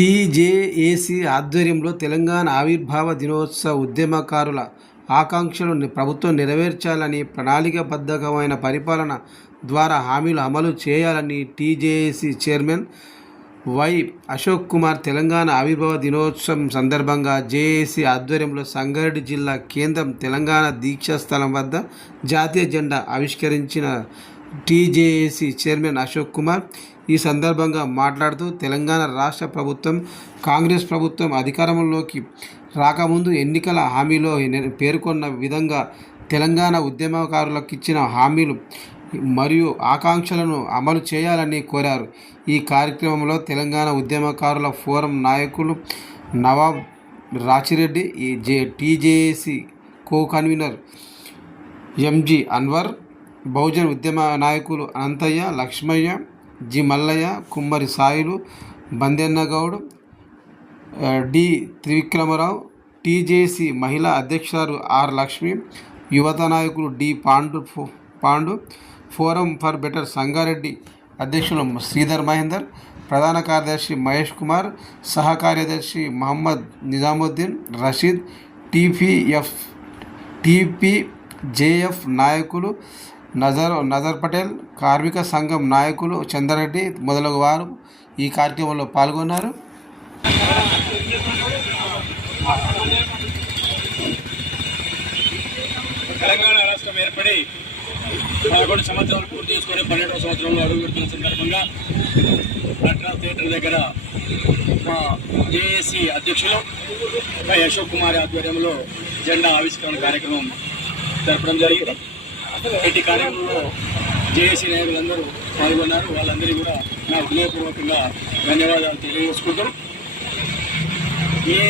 TJAC ఆధ్వర్యంలో తెలంగాణ ఆవిర్భావ దినోత్సవ ఉద్యమకారుల ఆకాంక్షలను ప్రభుత్వం నెరవేర్చాలని ప్రణాళికాబద్ధమైన పరిపాలన ద్వారా హామీలు అమలు చేయాలని TJAC chairman Y Ashok Kumar Telangana ఆవిర్భావ దినోత్సవం సందర్భంగా జేఏసీ ఆధ్వర్యంలో సంగారెడ్డి జిల్లా కేంద్రం తెలంగాణ దీక్షా స్థలం వద్ద జాతీయ జెండా ఆవిష్కరించిన టీజేఏసీ చైర్మన్ అశోక్ కుమార్ ఈ సందర్భంగా మాట్లాడుతూ తెలంగాణ రాష్ట్ర ప్రభుత్వం కాంగ్రెస్ ప్రభుత్వం అధికారంలోకి రాకముందు ఎన్నికల హామీలో పేర్కొన్న విధంగా తెలంగాణ ఉద్యమకారులకు ఇచ్చిన హామీలు మరియు ఆకాంక్షలను అమలు చేయాలని కోరారు. ఈ కార్యక్రమంలో తెలంగాణ ఉద్యమకారుల ఫోరం నాయకులు నవాబ్ రాచిరెడ్డి ఈ జే TJAC co convener MG Anwar Bahujan ఉద్యమ నాయకులు Anantaiah Lakshmaiah G Mallaiah Kummari Sailu Bandennagoud D Trivikramarao TJC మహిళా అధ్యక్షురాలు ఆర్ లక్ష్మి యువత నాయకులు డి పాండు ఫో- Pandu forum for better Sangareddy అధ్యక్షులు శ్రీధర్ మహేందర్ ప్రధాన కార్యదర్శి మహేష్ కుమార్ సహ కార్యదర్శి మహమ్మద్ నిజాముద్దీన్ రషీద్ టీపీఎఫ్ టీపీజేఎఫ్ నాయకులు నజర్ నజర్ పటేల్ కార్మిక సంఘం నాయకులు చంద్రరెడ్డి మొదలగు వారు ఈ కార్యక్రమంలో పాల్గొన్నారు. తెలంగాణ రాష్ట్రం ఏర్పడి పదకొండు సంవత్సరాలు పూర్తి చేసుకొని పన్నెండవ సంవత్సరంలో అడుగు పెడుతున్న సందర్భంగా నటరాజ్ థియేటర్ దగ్గర మా జేఏసీ అధ్యక్షులు వై అశోక్ కుమార్ ఆధ్వర్యంలో జెండా ఆవిష్కరణ కార్యక్రమం జరపడం జరిగింది. ఇటు కార్యక్రమంలో జేఏసీ నాయకులందరూ పాల్గొన్నారు. వాళ్ళందరికీ కూడా నా హృదయపూర్వకంగా ధన్యవాదాలు తెలియజేసుకుంటాం ఏ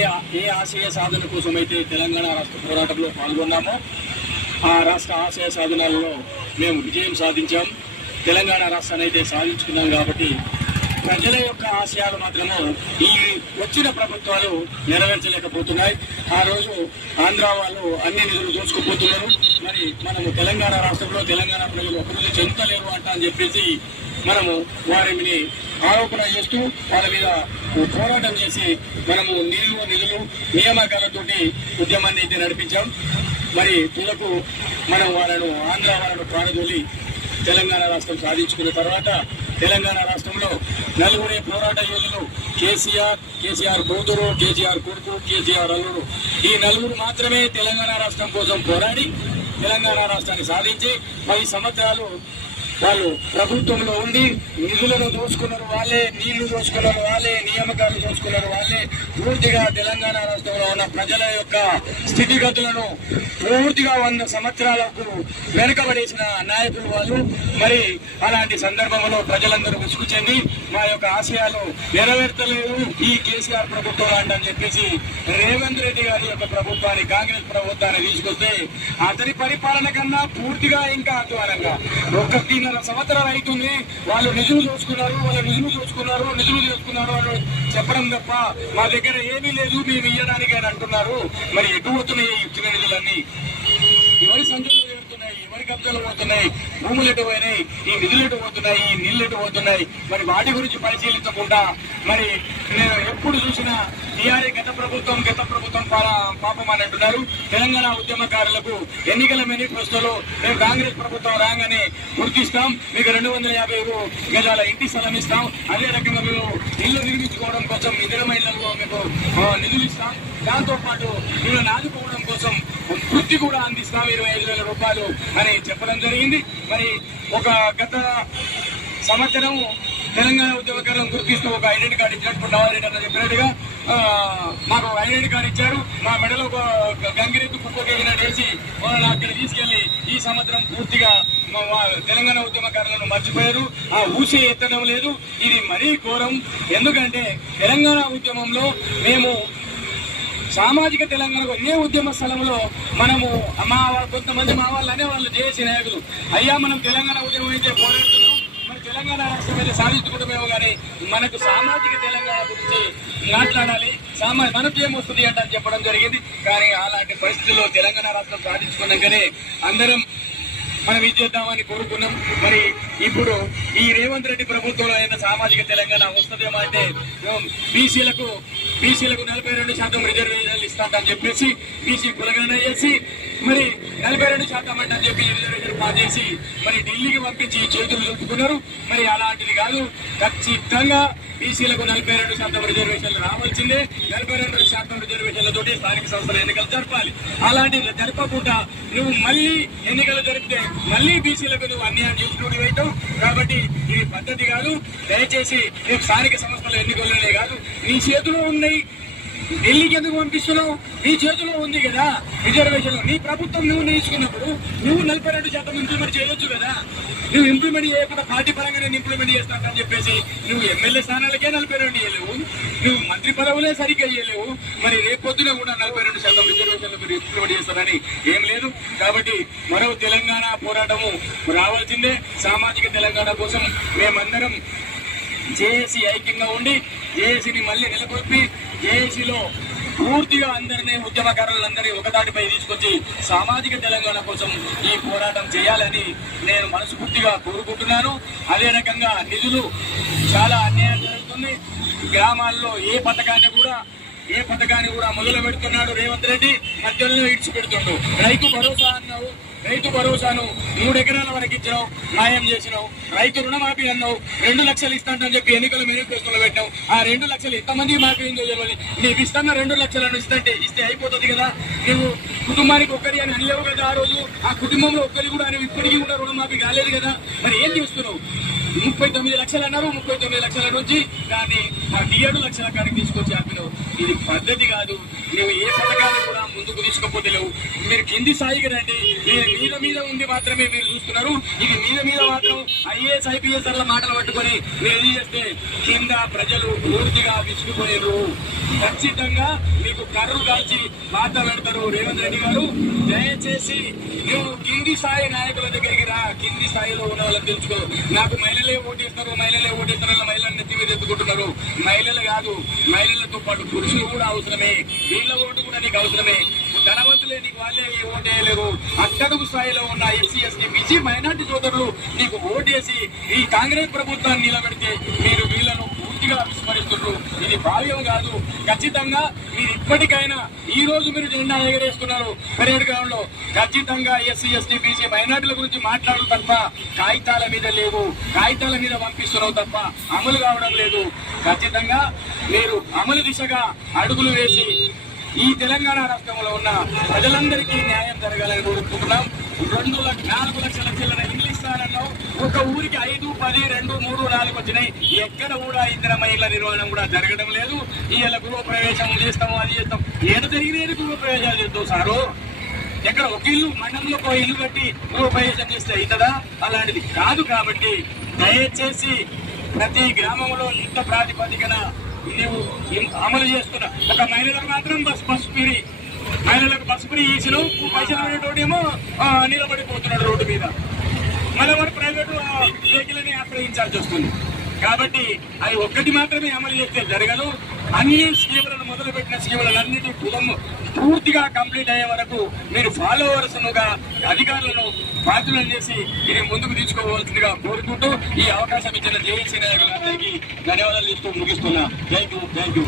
ఏ ఆశయ సాధన కోసం అయితే తెలంగాణ రాష్ట్ర పోరాటంలో పాల్గొన్నామో ఆ రాష్ట్ర ఆశయ సాధనాలలో మేము విజయం సాధించాం. తెలంగాణ రాష్ట్రాన్ని అయితే సాధించుకున్నాం కాబట్టి ప్రజల యొక్క ఆశయాలు మాత్రము ఈ వచ్చిన ప్రభుత్వాలు నెరవేర్చలేకపోతున్నాయి. ఆ రోజు ఆంధ్ర వాళ్ళు అన్ని నిధులు దోచుకుపోతున్నారు. మరి మనము తెలంగాణ రాష్ట్రంలో తెలంగాణ ప్రజలు అభివృద్ధి చెందుతలేరు అంట అని చెప్పేసి మనము వారిని ఆరోపణ చేస్తూ వాళ్ళ మీద పోరాటం చేసి మనము నిలువ నిధులు నియామకాలతోటి ఉద్యమాన్ని అయితే నడిపించాం. మరి తులకు మనం వాళ్ళను ఆంధ్ర వాళ్ళను ప్రాణదోలి తెలంగాణ రాష్ట్రం సాధించుకున్న తర్వాత తెలంగాణ రాష్ట్రంలో నలుగురే పోరాట యోధులు కేసీఆర్ కేసీఆర్ కూతురు కేసీఆర్ కొడుకు కేసీఆర్ అల్లుడు. ఈ నలుగురు మాత్రమే తెలంగాణ రాష్ట్రం కోసం పోరాడి తెలంగాణ రాష్ట్రాన్ని సాధించి పది సంవత్సరాలు వాళ్ళు ప్రభుత్వంలో ఉండి నిధులను దోచుకున్నారు వాళ్ళే నీళ్ళు దోచుకున్నారు వాళ్ళే నియామకాలు దోచుకున్నారు వాళ్ళే. పూర్తిగా తెలంగాణ రాష్ట్రంలో ఉన్న ప్రజల యొక్క స్థితిగతులను పూర్తిగా వంద సంవత్సరాలకు వెనుకబడేసిన నాయకులు వాళ్ళు. మరి అలాంటి సందర్భంలో ప్రజలందరూ విసుగు చెంది మా యొక్క ఆశయాలు నెరవేర్తలేదు ఈ కేసీఆర్ ప్రభుత్వం అంటని చెప్పేసి రేవంత్ రెడ్డి గారి యొక్క ప్రభుత్వాన్ని కాంగ్రెస్ ప్రభుత్వాన్ని తీసుకొస్తే అతని పరిపాలన కన్నా పూర్తిగా ఇంకా అధ్వానంగా. ఒకటిన్నర సంవత్సరాలు అవుతుంది. వాళ్ళు నిధులు చూసుకున్నారు వాళ్ళు నిధులు చూసుకున్నారు నిధులు చేసుకున్నారు అని చెప్పడం తప్ప మా దగ్గర ఏమీ లేదు మేము ఇయ్యడానికి అని అంటున్నారు. మరి ఎటు పోతున్నాయి ఈ ఇచ్చిన నిధులన్నీ? ఎవరి సంఖ్యలో చేరుతున్నాయి ఎవరి కబ్జాలు పోతున్నాయి? భూములు ఎటు పోయినాయి? ఈ నిధులు ఎటు పోతున్నాయి? ఈ నీళ్ళు ఎటు పోతున్నాయి? మరి వాటి గురించి పరిశీలించకుండా మరి ఎప్పుడు చూసినా టీఆర్ఏ గత ప్రభుత్వం గత ప్రభుత్వం పాపం అని అంటున్నారు. తెలంగాణ ఉద్యమకారులకు ఎన్నికల మేనిఫెస్టోలో మేము కాంగ్రెస్ ప్రభుత్వం రాగానే గుర్తిస్తాం. మీకు రెండు వందల యాభై గజాల ఇంటి స్థలం ఇస్తాం. అదే రకంగా మేము ఇల్లు నిర్మించుకోవడం కోసం ఇతర మహిళల్లో మీకు నిధులు ఇస్తాం. దాంతోపాటు మీరు నాదుకోవడం కోసం వృత్తి కూడా అందిస్తాం. ఇరవై ఐదు వేల రూపాయలు అని చెప్పడం జరిగింది. మరి ఒక గత సంవత్సరం తెలంగాణ ఉద్యోగకరం గుర్తిస్తూ ఒక ఐడెంటి కార్డు ఇచ్చినట్టు నవారెడ్డి అన్న చెప్పినట్టుగా మాకు ఒక ఐడెంటి కార్డు ఇచ్చారు. మా మెడలో ఒక గంగిరెద్దు కుప్పకేసినట్టు వేసి వాళ్ళని అక్కడ తీసుకెళ్ళి ఈ సంవత్సరం పూర్తిగా మా తెలంగాణ ఉద్యమకారులను మర్చిపోయారు. ఆ ఊసే ఎత్తడం లేదు. ఇది మరీ ఘోరం. ఎందుకంటే తెలంగాణ ఉద్యమంలో మేము సామాజిక తెలంగాణకు ఏ ఉద్యమ స్థలంలో మనము మా కొంతమంది మా వాళ్ళు అనే వాళ్ళు నాయకులు. అయ్యా మనం తెలంగాణ ఉద్యమం అయితే పోరాడుతున్నాం. తెలంగాణ రాష్ట్రం సాధించుకుంటామేమో కానీ మనకు సామాజిక తెలంగాణ గురించి మాట్లాడాలి. సామా మనకు ఏమొస్తుంది అంటే అని చెప్పడం జరిగింది. కానీ అలాంటి పరిస్థితుల్లో తెలంగాణ రాష్ట్రం సాధించుకున్నాకనే అందరం మనం ఇది చేద్దామని కోరుకున్నాం. మరి ఇప్పుడు ఈ రేవంత్ రెడ్డి ప్రభుత్వంలో అయిన సామాజిక తెలంగాణ వస్తుందేమో అంటే బీసీలకు బీసీలకు నలభై రెండు శాతం రిజర్వేషన్లు ఇస్తామని చెప్పేసి బీసీ కులగణన చేసి మరి నలభై రెండు శాతం అంటే అని చెప్పి రిజర్వేషన్ పాస్ చేసి మరి ఢిల్లీకి పంపించి చేతులు దులుపుకున్నారు మరి అలాంటిది కాదు ఖచ్చితంగా బీసీలకు నలభై రెండు శాతం రిజర్వేషన్లు రావాల్సిందే. నలభై రెండు శాతం రిజర్వేషన్లతోటి స్థానిక సంస్థల ఎన్నికలు జరపాలి. అలాంటి జరపకుండా నువ్వు మళ్ళీ ఎన్నికలు జరిపితే మళ్ళీ బీసీలకు నువ్వు అన్యాయం చేసుకుని అవుతావు కాబట్టి ఇది పద్ధతి కాదు. దయచేసి రేపు స్థానిక సంస్థల ఎన్నికలనే కాదు నీ చేతిలో ఉన్నాయి. ఢిల్లీకి ఎందుకు పంపిస్తున్నావు? నీ చేతిలో ఉంది కదా. రిజర్వేషన్ నీ ప్రభుత్వం నువ్వు నేర్చుకున్నప్పుడు నువ్వు నలభై రెండు శాతం ఇంప్లిమెంట్ చేయొచ్చు కదా. నువ్వు ఇంప్లిమెంట్ చేయకుండా పార్టీ పరంగా నేను ఇంప్లిమెంట్ చేస్తానని చెప్పేసి నువ్వు ఎమ్మెల్యే స్థానాలకే నలభై రెండు ఇవ్వలేవు నువ్వు మంత్రి పదవులే సరిగ్గా ఇవ్వలేవు మరి రేపొద్దున కూడా నలభై రెండు శాతం రిజర్వేషన్లు మీరు ఇంప్లిమెంట్ చేస్తారని ఏం లేదు. కాబట్టి మరో తెలంగాణ పోరాటము రావాల్సిందే. సామాజిక తెలంగాణ కోసం మేమందరం జేఏసీ ఐక్యంగా ఉండి జేఏసీని మళ్ళీ నెలకొల్పి జేఏసీలో పూర్తిగా అందరినీ ఉద్యమకారులందరినీ ఒకదాటిపై తీసుకొచ్చి సామాజిక తెలంగాణ కోసం ఈ పోరాటం చేయాలని నేను మనస్ఫూర్తిగా కోరుకుంటున్నాను. అదే రకంగా నిధులు చాలా అన్యాయం జరుగుతుంది గ్రామాల్లో ఏ పథకాన్ని కూడా ఏ పథకాన్ని కూడా మొదలు పెడుతున్నాడు రేవంత్ రెడ్డి. మధ్యలో ఇడిచిపెడుతుండు రైతు భరోసా అన్నావు. రైతు భరోసాను మూడు ఎకరాల వరకు ఇచ్చినావు. న్యాయం చేసినావు. రైతు రుణమాఫీ అన్నావు. రెండు లక్షలు ఇస్తానని చెప్పి ఎన్నికల మేనిఫెస్టోలో పెట్టావు ఆ రెండు లక్షలు ఎంతమంది మాఫీ అయిందో తెలియదు నీకు ఇస్తున్న రెండు లక్షలను ఇస్తుంటే ఇస్తే అయిపోతుంది కదా. నువ్వు కుటుంబానికి ఒక్కరి అని అనలేవు కదా ఆ రోజు. ఆ కుటుంబంలో ఒక్కరి కూడా అని ఇప్పటికీ కూడా రుణమాఫీ కాలేదు కదా. మరి ఏం చేస్తున్నావు? ముప్పై తొమ్మిది లక్షలు అన్నారు ముప్పై తొమ్మిది లక్షల నుంచి దాన్ని పదిహేడు లక్షల కాడికి తీసుకొచ్చి ఆపినావు. ఇది పద్ధతి కాదు. నువ్వు ఏ పథకాన్ని కూడా ముందుకు తీసుకో మీరు కింది స్థాయికి రండి. మీరు మీద మీద ఉండి మాత్రమే మీరు చూస్తున్నారు. ఇది మీద మీద మాత్రం ఐఏఎస్ ఐపీఎస్ అలా మాటలు పట్టుకొని మీరు ఇది చేస్తే కింద ప్రజలు పూర్తిగా విసుగుపోయారు ఖచ్చితంగా మీకు కర్రు కాల్చి మాట్లాడతారు పెడతారు రేవంత్ రెడ్డి గారు. దయచేసి నువ్వు కింది స్థాయి నాయకుల దగ్గరికి రా. కింది స్థాయిలో ఉన్న వాళ్ళని తెలుసుకో. నాకు మహిళలే ఓటేస్తారు మహిళలే ఓటేస్తారు మహిళలు నెత్తి మీద ఎత్తుకుంటున్నారు మహిళలు కాదు మహిళలతో పాటు పురుషులు కూడా అవసరమే. వీళ్ళ ఓటు కూడా నీకు అవసరమే. ధనవంతులే నీకు వాళ్ళే ఓటేయలేరు వేయలేరు అట్టడుగు స్థాయిలో ఉన్న ఎస్సీ ఎస్టీ బీసీ మైనార్టీ సోదరులు నీకు ఓటేసి ఈ కాంగ్రెస్ ప్రభుత్వాన్ని నిలబెడితే మీరు వీళ్ళను పూర్తిగా విస్మరిస్తున్నారు. ఇది భావ్యం కాదు. ఖచ్చితంగా మీరు ఇప్పటికైనా ఈ రోజు మీరు జెండా ఎగరేస్తున్నారు. పరేడ్ గ్రౌండ్లో ఖచ్చితంగా ఎస్సీ ఎస్టీ బీసీ మైనార్టీల గురించి మాట్లాడడం తప్ప కాగితాల మీద లేవు. కాగితాల మీద పంపిస్తున్నావు తప్ప అమలు కావడం లేదు. ఖచ్చితంగా మీరు అమలు దిశగా అడుగులు వేసి ఈ తెలంగాణ రాష్ట్రంలో ఉన్న ప్రజలందరికీ న్యాయం జరగాలని కోరుకుంటున్నాం. రెండు లక్ష నాలుగు లక్షల చిల్లర ఇంగ్లీష్ స్థానంలో ఒక ఊరికి ఐదు పది రెండు మూడు నాలుగు వచ్చినాయి. ఎక్కడ కూడా ఇద్దరు మహిళల నిర్వహణ కూడా జరగడం లేదు. ఇవాళ గృహప్రవేశం చేస్తాము అది చేస్తాం ఏడు జరిగిన గృహప్రవేశాలు చేస్తాం సారు? ఎక్కడ ఒక ఇల్లు మండలంలో ఒక ఇల్లు కట్టి గృహప్రవేశం చేస్తే అవుతుందా అలాంటిది కాదు కాబట్టి దయచేసి ప్రతి గ్రామంలో యుద్ధ ప్రాతిపదికన నీవు అమలు చేస్తున్న ఒక మహిళలకు మాత్రం బస్ బస్ ఫ్రీ. మహిళలకు బస్ ఫ్రీ ఇచ్చినావు పైసలు అనేటువంటి ఏమో నిలబడిపోతున్నాడు రోడ్డు మీద. మళ్ళీ వాడు ప్రైవేట్ వెహికల్ని ఆశ్రయించాల్సి వస్తుంది. కాబట్టి అది ఒక్కటి మాత్రమే అమలు చేస్తే జరగదు. అన్ని స్కీములను మొదలుపెట్టిన స్కీములన్నిటి కులం పూర్తిగా కంప్లీట్ అయ్యే వరకు మీరు ఫాలోవర్స్నుగా అధికారులను బాధ్యులను చేసి ఇది ముందుకు తీసుకోవాల్సిందిగా కోరుకుంటూ ఈ అవకాశం ఇచ్చిన జేఏసీ నాయకులందరికీ ధన్యవాదాలు ఇస్తూ ముగిస్తున్నా. Thank you thank you